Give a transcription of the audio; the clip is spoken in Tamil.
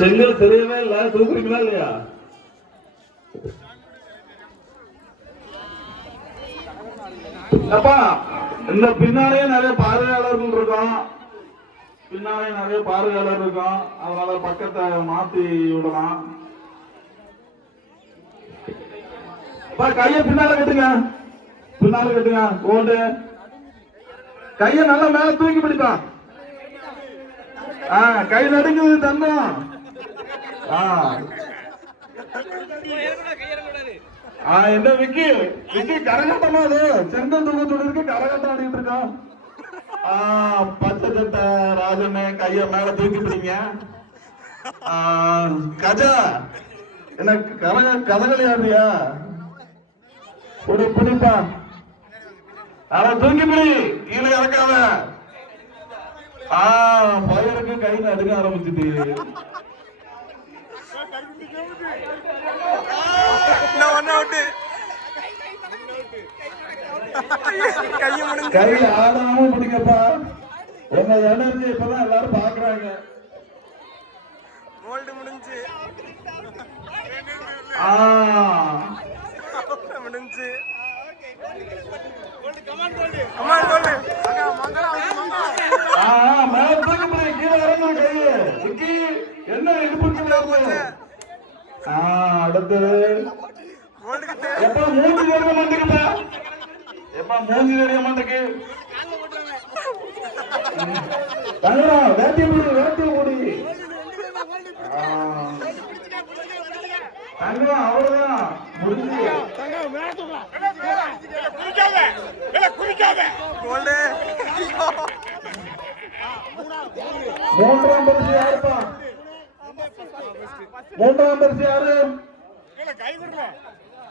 செங்கல் தெரியவே இல்ல, தூக்குறீங்களா இல்லையா? அப்பா இந்த பின்னாலேயே நிறைய பார்வையாளர்கள் இருக்கோம், பின்னாலே நிறைய பார்வையாளர் இருக்கும், அதனால பக்கத்தை மாத்தி விடலாம். கைய பின்னால கட்டுங்க, பின்னால கட்டுங்க. ஓட்டு கைய நல்லா மேல தூக்கி பிடிப்பா. கை நடுங்குது தந்தம். என்ன விக்கி விக்கி கரகாட்டமா? அது செங்கல் தூக்கத்தோடு இருக்கு, கரகாட்டம் ஆடிட்டு இருக்கான். பச்சை சட்டை ராஜனே கைய மேல தூக்கி பிடிங்க. கஜா என்ன கதகளி ஆடுறியா? பிடிப்பா, அத தூக்கி பிடி, கீழே இறக்காத. பயிருக்கு கை நடுங்க ஆரம்பிச்சுட்டு. கை ஆடாம பிடிக்கப்பா. உங்க எனர்ஜி இப்பதான் எல்லாரும் பாக்குறாங்க. முடிஞ்சு என்ன இடுப்பு. அடுத்தது எப்ப மூஞ்சி தெரிய மாட்டேங்குதா? எப்ப மூஞ்சி தெரிய மாட்டேங்கு. வேட்டிய முடி, வேட்டிய முடி. தங்கம் அவ்வளவுதான் முடிஞ்சு. மூன்றாம் பரிசு யாருப்பா? மூன்றாம் பரிசு யாரு?